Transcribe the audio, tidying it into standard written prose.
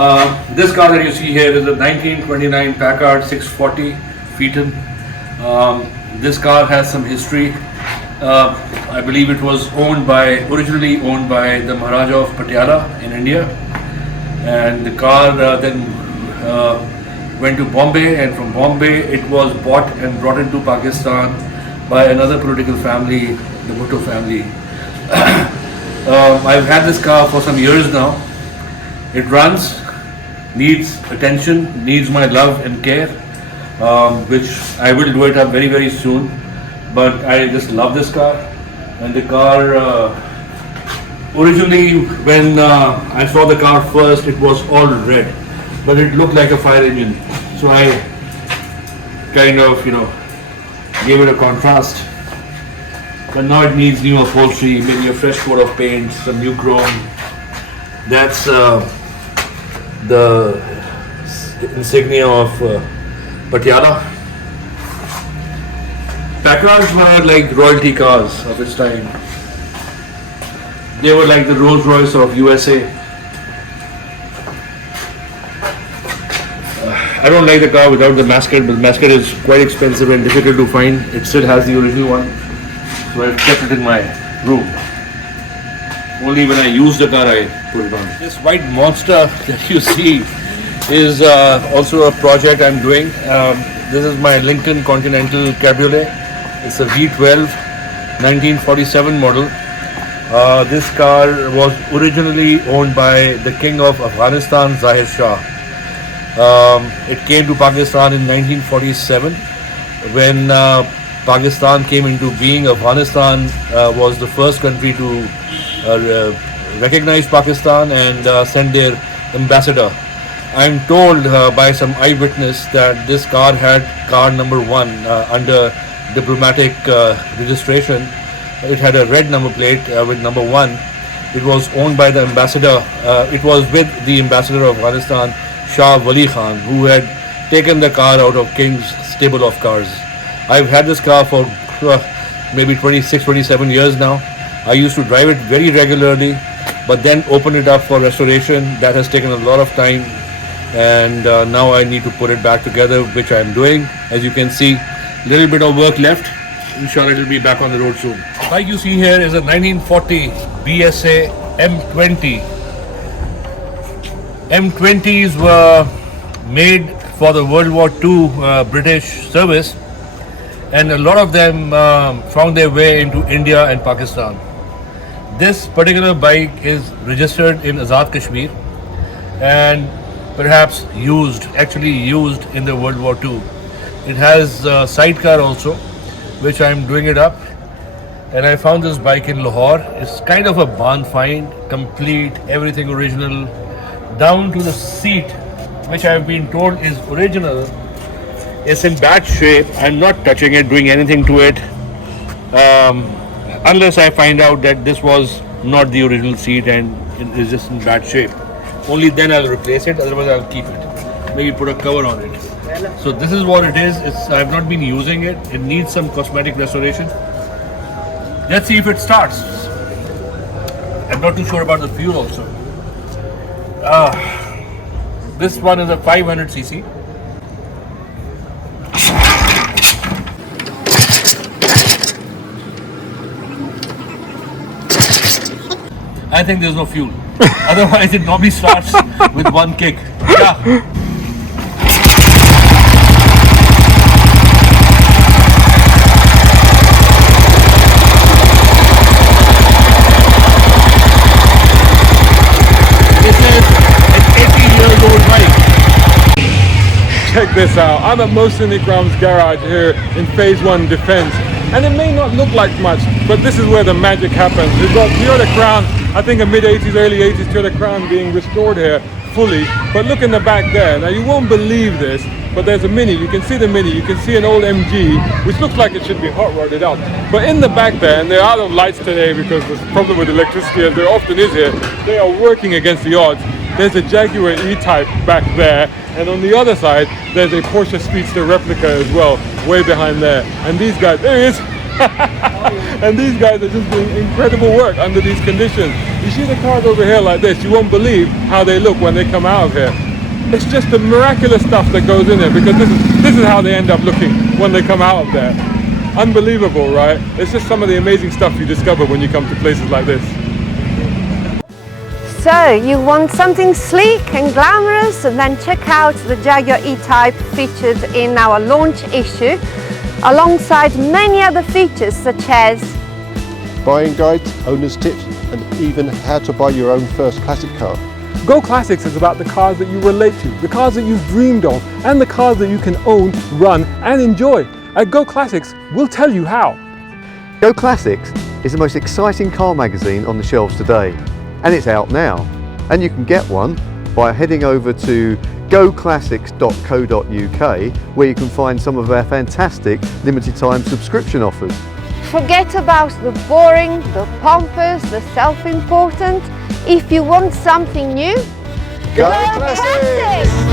This car that you see here is a 1929 Packard 640 Phaeton. This car has some history. I believe it was originally owned by the Maharaja of Patiala in India, and the car then went to Bombay, and from Bombay it was bought and brought into Pakistan by another political family, the Bhutto family. I've had this car for some years now. It runs, needs attention, needs my love and care, which I will do it up very, very soon. But I just love this car. And the car, originally when I saw the car first, it was all red, but it looked like a fire engine. So I kind of, gave it a contrast. But now it needs new upholstery, maybe a fresh coat of paint, some new chrome. That's the insignia of Patiala. Packards were like royalty cars of its time. They were like the Rolls Royce of USA. I don't like the car without the masket, but the masket is quite expensive and difficult to find. It still has the original one, so I've kept it in my room. Only when I use the car I put it on. This white monster that you see is also a project I'm doing. This is my Lincoln Continental Cabriolet. It's a V12 1947 model. This car was originally owned by the King of Afghanistan, Zahir Shah. It came to Pakistan in 1947. When Pakistan came into being, Afghanistan was the first country to recognize Pakistan and send their ambassador. I'm told by some eyewitness that this car had car number 1 under diplomatic registration. It had a red number plate with number 1. It was owned by the ambassador. It was with the ambassador of Afghanistan, Shah Wali Khan, who had taken the car out of King's stable of cars. I've had this car for maybe 26, 27 years now. I used to drive it very regularly, but then open it up for restoration. That has taken a lot of time, and now I need to put it back together, which I'm doing. As you can see, little bit of work left. Inshallah, it will be back on the road soon. Like you see here is a 1940 BSA M20. M20s were made for the World War II British service, and a lot of them found their way into India and Pakistan. This particular bike is registered in Azad Kashmir and perhaps actually used in the World War II. It has a sidecar also, which I'm doing it up. And I found this bike in Lahore. It's kind of a barn find, complete, everything original, down to the seat, which I've been told is original. It's in bad shape. I'm not touching it, doing anything to it, unless I find out that this was not the original seat and it is just in bad shape. Only then I'll replace it, otherwise I'll keep it. Maybe put a cover on it. So this is what it is. I've not been using it. It needs some cosmetic restoration. Let's see if it starts. I'm not too sure about the fuel also. This one is a 500cc. I think there's no fuel. Otherwise it normally starts with one kick. Yeah. Check this out. I'm at Mohsin Ikram's garage here in Phase 1 Defense, and it may not look like much, but this is where the magic happens. We've got Toyota Crown, I think a mid-80s, early 80s Toyota Crown being restored here fully. But look in the back there. Now you won't believe this, but there's a Mini. You can see the Mini. You can see an old MG, which looks like it should be hot rodded out. But in the back there, and they're out of lights today because there's a problem with electricity, as there often is here, they are working against the odds. There's a Jaguar E-Type back there, and on the other side there's a Porsche Speedster replica as well, way behind there. And these guys, there he is. And these guys are just doing incredible work under these conditions. You see the cars over here like this, you won't believe how they look when they come out of here. It's just the miraculous stuff that goes in there, because this is how they end up looking when they come out of there. Unbelievable, right? It's just some of the amazing stuff you discover when you come to places like this. So you want something sleek and glamorous, and then check out the Jaguar E-Type featured in our launch issue, alongside many other features such as buying guides, owner's tips, and even how to buy your own first classic car. Go Classics is about the cars that you relate to, the cars that you've dreamed of, and the cars that you can own, run, and enjoy. At Go Classics, we'll tell you how. Go Classics is the most exciting car magazine on the shelves today, and it's out now. And you can get one by heading over to goclassics.co.uk, where you can find some of our fantastic limited time subscription offers. forget about the boring, the pompous, the self-important. If you want something new, Go Classics!